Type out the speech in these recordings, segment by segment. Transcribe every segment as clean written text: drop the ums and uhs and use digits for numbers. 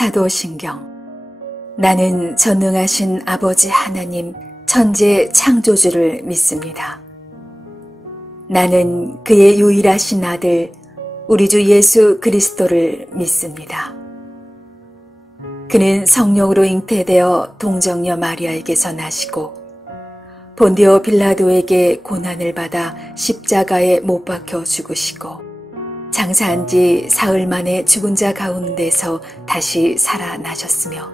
사도신경. 나는 전능하신 아버지 하나님 천지 창조주를 믿습니다. 나는 그의 유일하신 아들 우리 주 예수 그리스도를 믿습니다. 그는 성령으로 잉태되어 동정녀 마리아에게서 나시고 본디오 빌라도에게 고난을 받아 십자가에 못 박혀 죽으시고 장사한 지 사흘 만에 죽은 자 가운데서 다시 살아나셨으며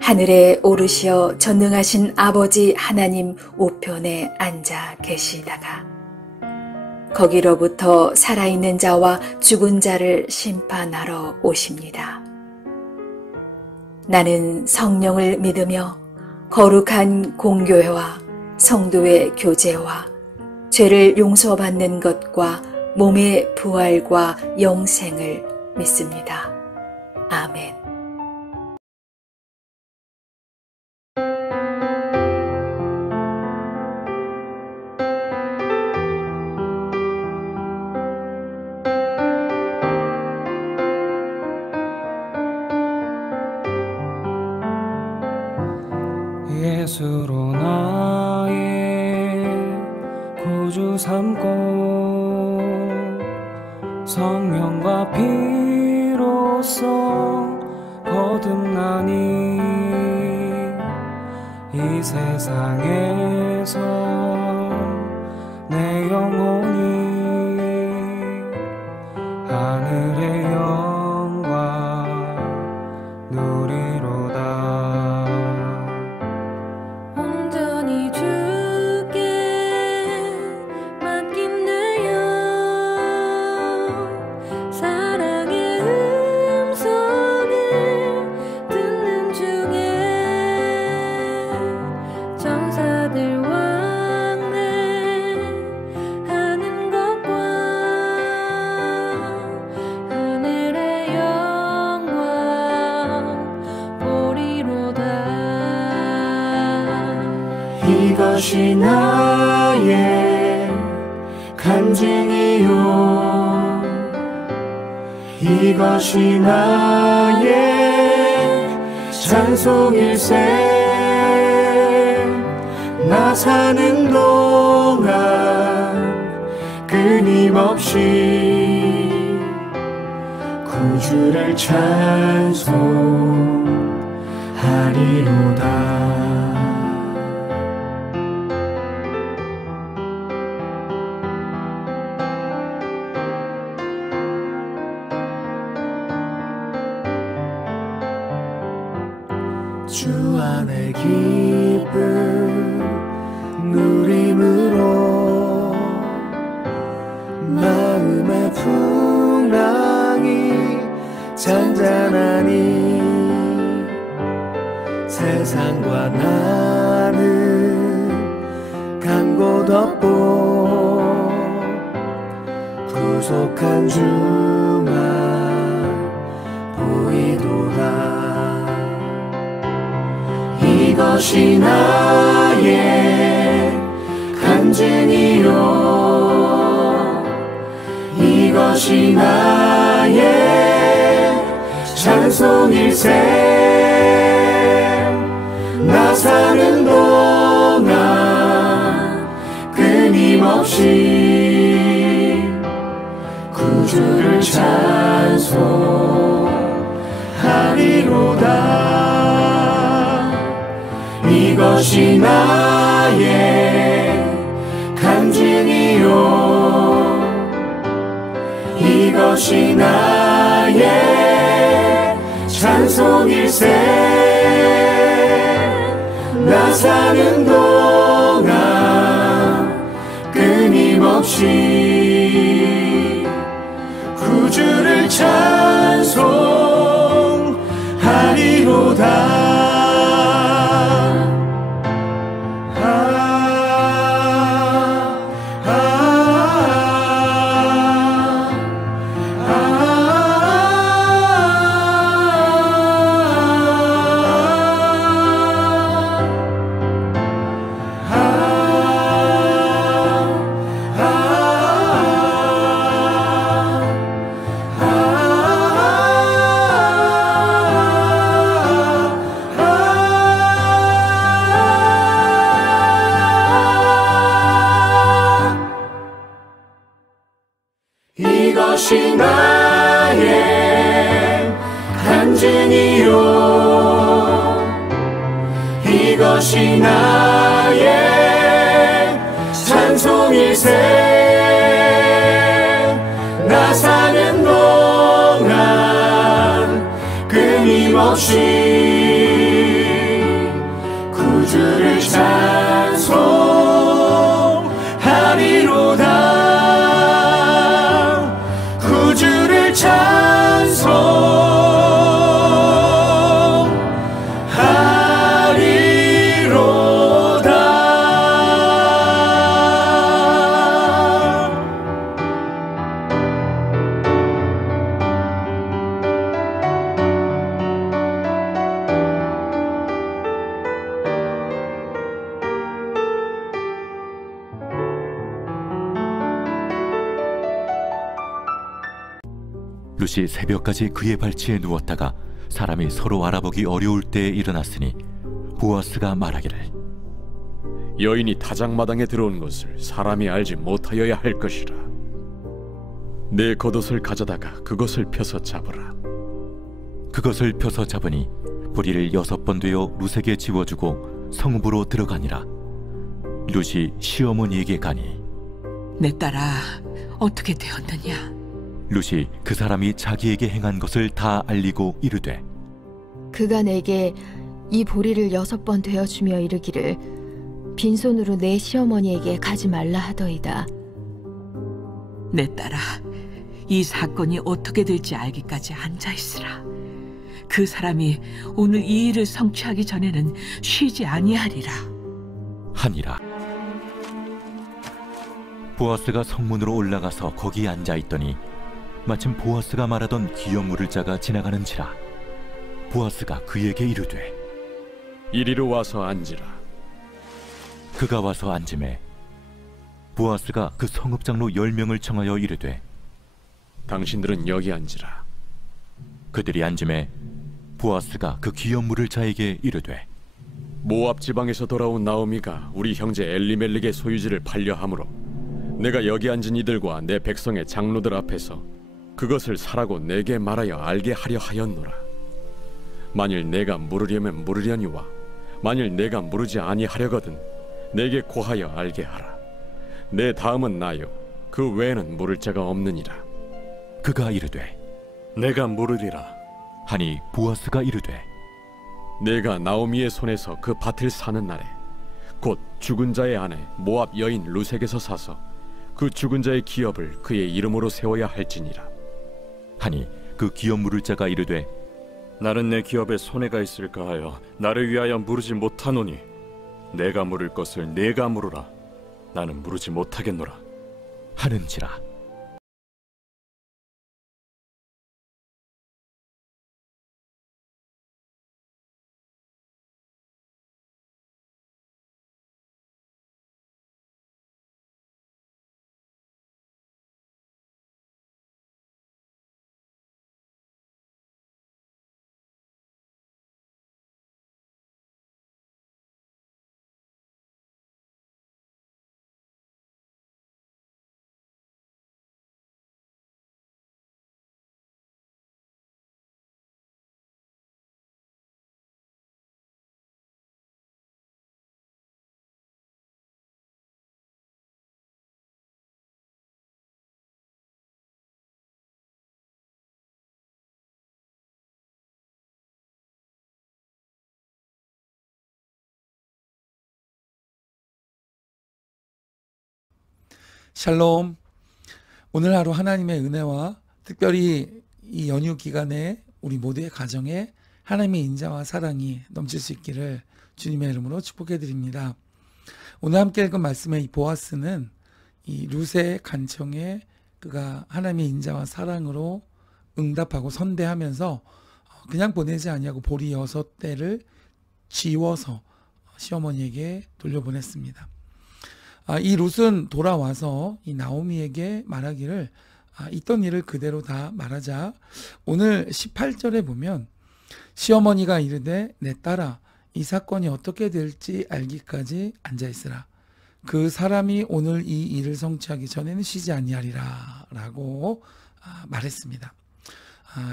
하늘에 오르시어 전능하신 아버지 하나님 우편에 앉아 계시다가 거기로부터 살아있는 자와 죽은 자를 심판하러 오십니다. 나는 성령을 믿으며 거룩한 공교회와 성도의 교제와 죄를 용서받는 것과 몸의 부활과 영생을 믿습니다. 아멘. 예수로 나의 구주 삼고 성령과 피로써 거듭나니 이 세상에서 내 영혼이 하늘의 영광 누리로다. 온전히 주께 맡긴 내 영 사랑의 음성을 듣는 중에 천사들 왕래하는 것과 하늘의 영광 보리로다. 이것이 나의 간증이요 이것이 나의 찬송일세. 나 사는 동안 끊임없이 구주를 찬송하리로다. 주 안의 기쁨 누림으로 마음의 풍랑이 잔잔하니 세상과 나는 간 곳 없고 구속한 주만 보이도다. 이것이 나의 간증이요 이것이 나의 찬송일세. 나 사는 동안 끊임없이 구주를 찬송하리로다. 이것이 나의 간증이요 이것이 나의 찬송일세. 나 사는 동안 끊임없이 구주를 찬송하리로다. 찾으니요 이것이 나의 찬송일세 나 사는 동안 끊임없이 구주를 찬송하리로다 구주를 룻이 새벽까지 그의 발치에 누웠다가 사람이 서로 알아보기 어려울 때에 일어났으니 보아스가 말하기를 여인이 타작마당에 들어온 것을 사람이 알지 못하여야 할 것이라. 내 겉옷을 가져다가 그것을 펴서 잡으라. 그것을 펴서 잡으니 보리를 6번 되어 룻에게 지워주고 성읍으로 들어가니라. 룻이 시어머니에게 가니 내 딸아, 어떻게 되었느냐? 룻이 그 사람이 자기에게 행한 것을 다 알리고 이르되 그가 내게 이 보리를 6번 되어주며 이르기를 빈손으로 내 시어머니에게 가지 말라 하더이다. 내 딸아, 이 사건이 어떻게 될지 알기까지 앉아있으라. 그 사람이 오늘 이 일을 성취하기 전에는 쉬지 아니하리라 하니라. 보아스가 성문으로 올라가서 거기 앉아있더니 마침 보아스가 말하던 기업 물을 자가 지나가는지라. 보아스가 그에게 이르되 이리로 와서 앉으라. 그가 와서 앉음에 보아스가 그 성읍장로 10명을 청하여 이르되 당신들은 여기 앉으라. 그들이 앉음에 보아스가 그 기업 물을 자에게 이르되 모압 지방에서 돌아온 나오미가 우리 형제 엘리멜렉의 소유지를 팔려함으로 내가 여기 앉은 이들과 내 백성의 장로들 앞에서 그것을 사라고 내게 말하여 알게 하려 하였노라. 만일 내가 물으려면 물으려니와 만일 내가 물으지 아니하려거든 내게 고하여 알게 하라. 내 다음은 나요 그 외에는 물을 자가 없느니라. 그가 이르되 내가 물으리라 하니 보아스가 이르되 내가 나오미의 손에서 그 밭을 사는 날에 곧 죽은 자의 아내 모압 여인 룻에게서 사서 그 죽은 자의 기업을 그의 이름으로 세워야 할지니라. 하니 그 기업 물을 자가 이르되 나는 내 기업에 손해가 있을까 하여 나를 위하여 물으지 못하노니 내가 물을 것을 내가 물으라. 나는 물으지 못하겠노라 하는지라. 샬롬. 오늘 하루 하나님의 은혜와 특별히 이 연휴 기간에 우리 모두의 가정에 하나님의 인자와 사랑이 넘칠 수 있기를 주님의 이름으로 축복해 드립니다. 오늘 함께 읽은 말씀의 이 보아스는 이 룻의 간청에 그가 하나님의 인자와 사랑으로 응답하고 선대하면서 그냥 보내지 아니하고 보리 6대를 지워서 시어머니에게 돌려보냈습니다. 이 룻은 돌아와서 이 나오미에게 말하기를 있던 일을 그대로 다 말하자. 오늘 18절에 보면 시어머니가 이르되 내 딸아 이 사건이 어떻게 될지 알기까지 앉아있으라. 그 사람이 오늘 이 일을 성취하기 전에는 쉬지 아니하리라 라고 말했습니다.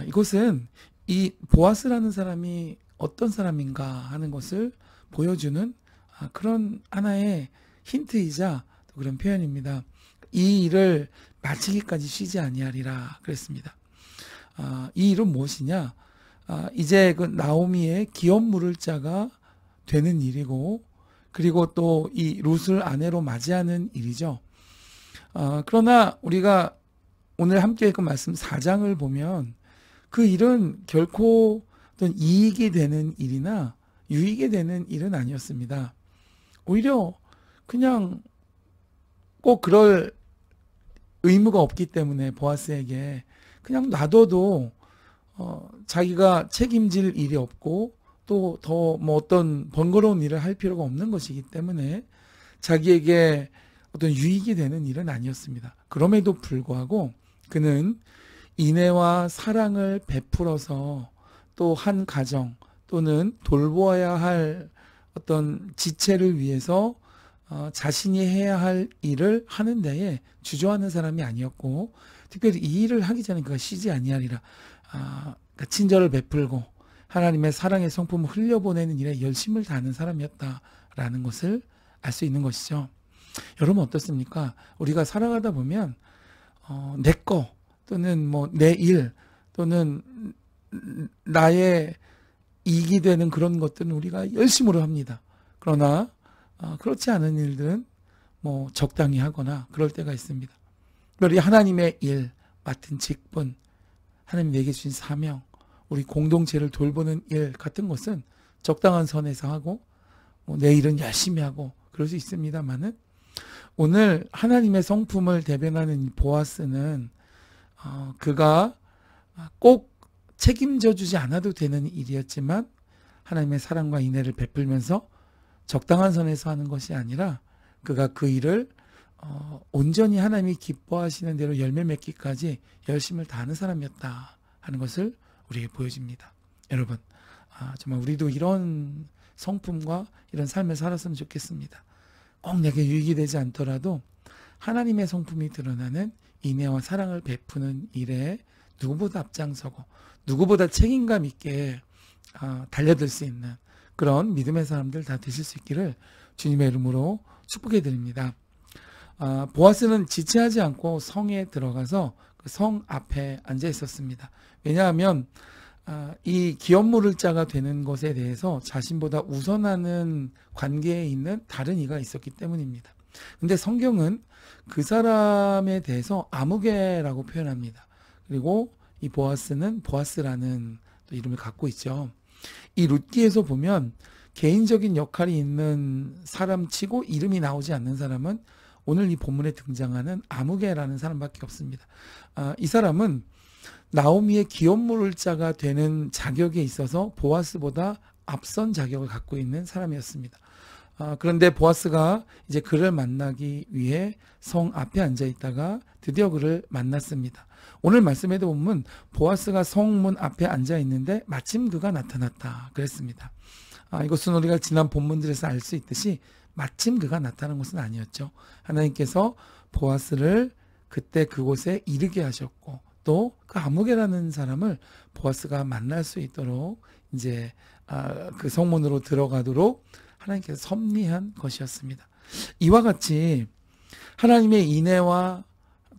이곳은 이 보아스라는 사람이 어떤 사람인가 하는 것을 보여주는 그런 하나의 힌트이자 또 그런 표현입니다. 이 일을 마치기까지 쉬지 아니하리라 그랬습니다. 이 일은 무엇이냐? 이제 그 나오미의 기업 물을 자가 되는 일이고, 그리고 또 이 룻을 아내로 맞이하는 일이죠. 그러나 우리가 오늘 함께 읽은 말씀 4장을 보면 그 일은 결코 어떤 이익이 되는 일이나 유익이 되는 일은 아니었습니다. 오히려 그냥 꼭 그럴 의무가 없기 때문에 보아스에게 그냥 놔둬도 자기가 책임질 일이 없고 또 더 뭐 어떤 번거로운 일을 할 필요가 없는 것이기 때문에 자기에게 어떤 유익이 되는 일은 아니었습니다. 그럼에도 불구하고 그는 인애와 사랑을 베풀어서 또 한 가정 또는 돌보아야 할 어떤 지체를 위해서 자신이 해야 할 일을 하는 데에 주저하는 사람이 아니었고, 특별히 이 일을 하기 전에 그가 쉬지 아니하리라, 그러니까 친절을 베풀고 하나님의 사랑의 성품을 흘려보내는 일에 열심을 다하는 사람이었다라는 것을 알 수 있는 것이죠. 여러분 어떻습니까? 우리가 살아가다 보면 내 거 또는 뭐 내 일 또는 나의 이익이 되는 그런 것들은 우리가 열심으로 합니다. 그러나 그렇지 않은 일들은 뭐 적당히 하거나 그럴 때가 있습니다. 우리 하나님의 일, 맡은 직분, 하나님 내게 주신 사명, 우리 공동체를 돌보는 일 같은 것은 적당한 선에서 하고 내 일은 열심히 하고 그럴 수 있습니다만은, 오늘 하나님의 성품을 대변하는 이 보아스는 그가 꼭 책임져 주지 않아도 되는 일이었지만 하나님의 사랑과 인애를 베풀면서 적당한 선에서 하는 것이 아니라 그가 그 일을 온전히 하나님이 기뻐하시는 대로 열매 맺기까지 열심을 다하는 사람이었다 하는 것을 우리에게 보여줍니다. 여러분, 정말 우리도 이런 성품과 이런 삶을 살았으면 좋겠습니다. 꼭 내게 유익이 되지 않더라도 하나님의 성품이 드러나는 인애와 사랑을 베푸는 일에 누구보다 앞장서고 누구보다 책임감 있게 달려들 수 있는 그런 믿음의 사람들 다 되실 수 있기를 주님의 이름으로 축복해 드립니다. 보아스는 지체하지 않고 성에 들어가서 그 성 앞에 앉아 있었습니다. 왜냐하면 이 기업 물을 자가 되는 것에 대해서 자신보다 우선하는 관계에 있는 다른 이가 있었기 때문입니다. 근데 성경은 그 사람에 대해서 아무개라고 표현합니다. 그리고 이 보아스는 보아스라는 또 이름을 갖고 있죠. 이 룻기에서 보면 개인적인 역할이 있는 사람치고 이름이 나오지 않는 사람은 오늘 이 본문에 등장하는 아무개라는 사람밖에 없습니다. 이 사람은 나오미의 기업 물을 자가 되는 자격에 있어서 보아스보다 앞선 자격을 갖고 있는 사람이었습니다. 그런데 보아스가 이제 그를 만나기 위해 성 앞에 앉아 있다가 드디어 그를 만났습니다. 오늘 말씀에도 보면 보아스가 성문 앞에 앉아 있는데 마침 그가 나타났다 그랬습니다. 이것은 우리가 지난 본문들에서 알 수 있듯이 마침 그가 나타난 것은 아니었죠. 하나님께서 보아스를 그때 그곳에 이르게 하셨고 또 그 아무개라는 사람을 보아스가 만날 수 있도록 이제 그 성문으로 들어가도록 하나님께서 섭리한 것이었습니다. 이와 같이 하나님의 인애와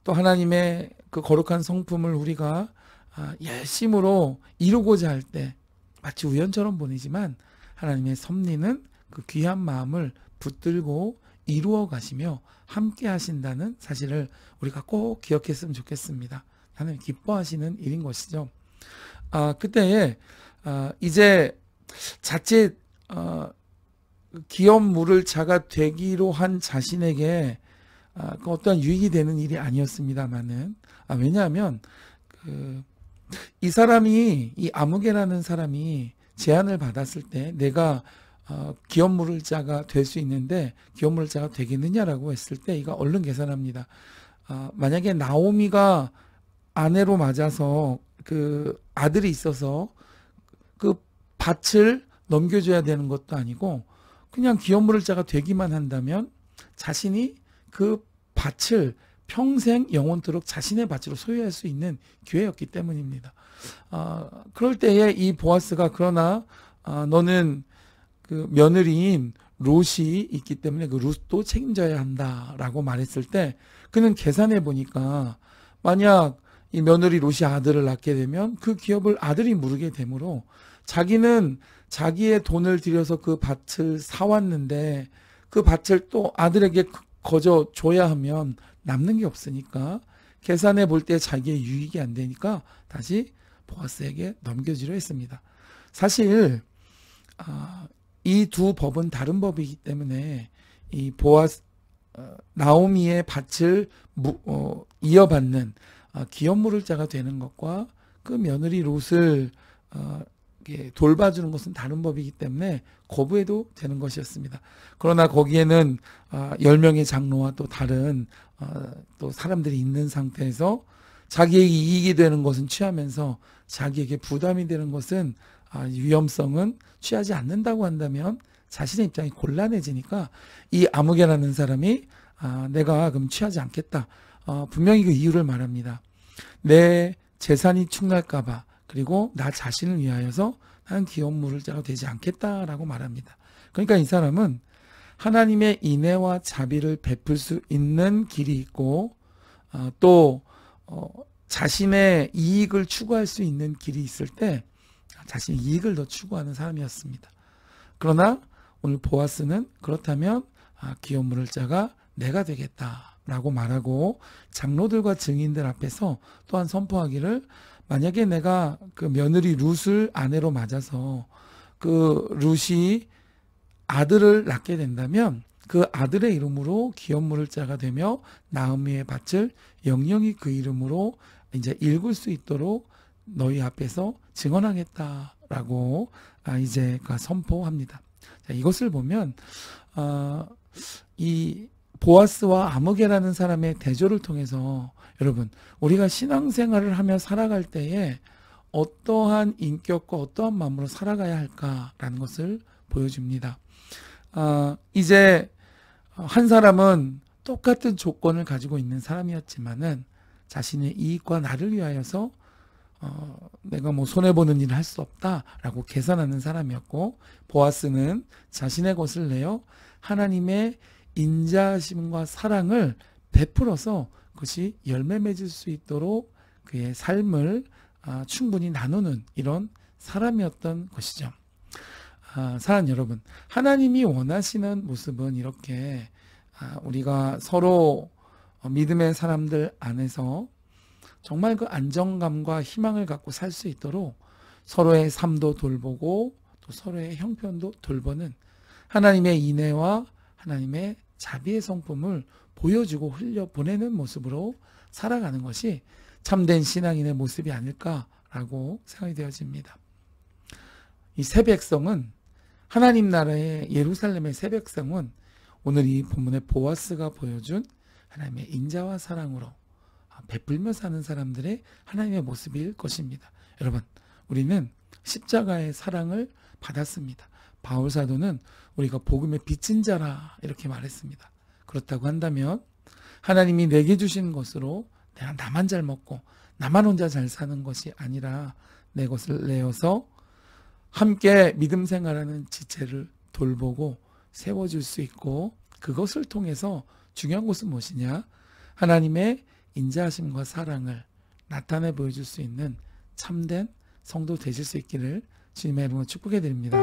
또 하나님의 그 거룩한 성품을 우리가 열심으로 이루고자 할 때 마치 우연처럼 보이지만 하나님의 섭리는 그 귀한 마음을 붙들고 이루어 가시며 함께 하신다는 사실을 우리가 꼭 기억했으면 좋겠습니다. 하나님 기뻐하시는 일인 것이죠. 그때에 이제 자칫 기업 물을 자가 되기로 한 자신에게 그 어떠한 유익이 되는 일이 아니었습니다만은, 왜냐하면 이 사람이, 이 아무개라는 사람이 제안을 받았을 때 내가 기업 물을 자가 될 수 있는데 기업 물을 자가 되겠느냐라고 했을 때 이가 얼른 계산합니다. 만약에 나오미가 아내로 맞아서 그 아들이 있어서 그 밭을 넘겨줘야 되는 것도 아니고 그냥 기업 물을 자가 되기만 한다면 자신이 그 밭을 평생 영원토록 자신의 밭으로 소유할 수 있는 기회였기 때문입니다. 그럴 때에 이 보아스가 그러나 너는 그 며느리인 롯이 있기 때문에 그 롯도 책임져야 한다라고 말했을 때 그는 계산해 보니까 만약 이 며느리 롯이 아들을 낳게 되면 그 기업을 아들이 무르게 되므로 자기는 자기의 돈을 들여서 그 밭을 사왔는데 그 밭을 또 아들에게 거저 줘야 하면 남는 게 없으니까 계산해 볼 때 자기의 유익이 안 되니까 다시 보아스에게 넘겨주려 했습니다. 사실 이 두 법은 다른 법이기 때문에 이 나오미의 밭을 이어받는 기업 물을 자가 되는 것과 그 며느리 롯을 돌봐주는 것은 다른 법이기 때문에 거부해도 되는 것이었습니다. 그러나 거기에는 10명의 장로와 또 다른 또 사람들이 있는 상태에서 자기에게 이익이 되는 것은 취하면서 자기에게 부담이 되는 것은 위험성은 취하지 않는다고 한다면 자신의 입장이 곤란해지니까 이 아무개라는 사람이 내가 그럼 취하지 않겠다. 분명히 그 이유를 말합니다. 내 재산이 축날까 봐 그리고 나 자신을 위하여서 나는 기업 물을 자가 되지 않겠다라고 말합니다. 그러니까 이 사람은 하나님의 인애와 자비를 베풀 수 있는 길이 있고 또 자신의 이익을 추구할 수 있는 길이 있을 때 자신의 이익을 더 추구하는 사람이었습니다. 그러나 오늘 보아스는 그렇다면 기업 물을 자가 내가 되겠다라고 말하고 장로들과 증인들 앞에서 또한 선포하기를 만약에 내가 그 며느리 룻을 아내로 맞아서 그 룻이 아들을 낳게 된다면 그 아들의 이름으로 기업 물을 자가 되며 나오미의 밭을 영영이 그 이름으로 이제 읽을 수 있도록 너희 앞에서 증언하겠다라고 이제 선포합니다. 자, 이것을 보면 이 보아스와 아무개라는 사람의 대조를 통해서 여러분 우리가 신앙생활을 하며 살아갈 때에 어떠한 인격과 어떠한 마음으로 살아가야 할까라는 것을 보여줍니다. 이제 한 사람은 똑같은 조건을 가지고 있는 사람이었지만은 자신의 이익과 나를 위하여서 내가 뭐 손해보는 일을 할 수 없다라고 계산하는 사람이었고 보아스는 자신의 것을 내어 하나님의 인자하심과 사랑을 베풀어서 그것이 열매 맺을 수 있도록 그의 삶을 충분히 나누는 이런 사람이었던 것이죠. 사랑하는 여러분, 하나님이 원하시는 모습은 이렇게 우리가 서로 믿음의 사람들 안에서 정말 그 안정감과 희망을 갖고 살 수 있도록 서로의 삶도 돌보고 또 서로의 형편도 돌보는 하나님의 인애와 하나님의 자비의 성품을 보여주고 흘려보내는 모습으로 살아가는 것이 참된 신앙인의 모습이 아닐까라고 생각이 되어집니다. 이 새 백성은 하나님 나라의 예루살렘의 새 백성은 오늘 이 본문의 보아스가 보여준 하나님의 인자와 사랑으로 베풀며 사는 사람들의 하나님의 모습일 것입니다. 여러분, 우리는 십자가의 사랑을 받았습니다. 바울 사도는 우리가 복음의 빚진 자라 이렇게 말했습니다. 그렇다고 한다면 하나님이 내게 주신 것으로 내가 나만 잘 먹고 나만 혼자 잘 사는 것이 아니라 내 것을 내어서 함께 믿음 생활하는 지체를 돌보고 세워줄 수 있고 그것을 통해서 중요한 것은 무엇이냐? 하나님의 인자하심과 사랑을 나타내 보여줄 수 있는 참된 성도 되실 수 있기를 주님의 이름으로 축복해 드립니다.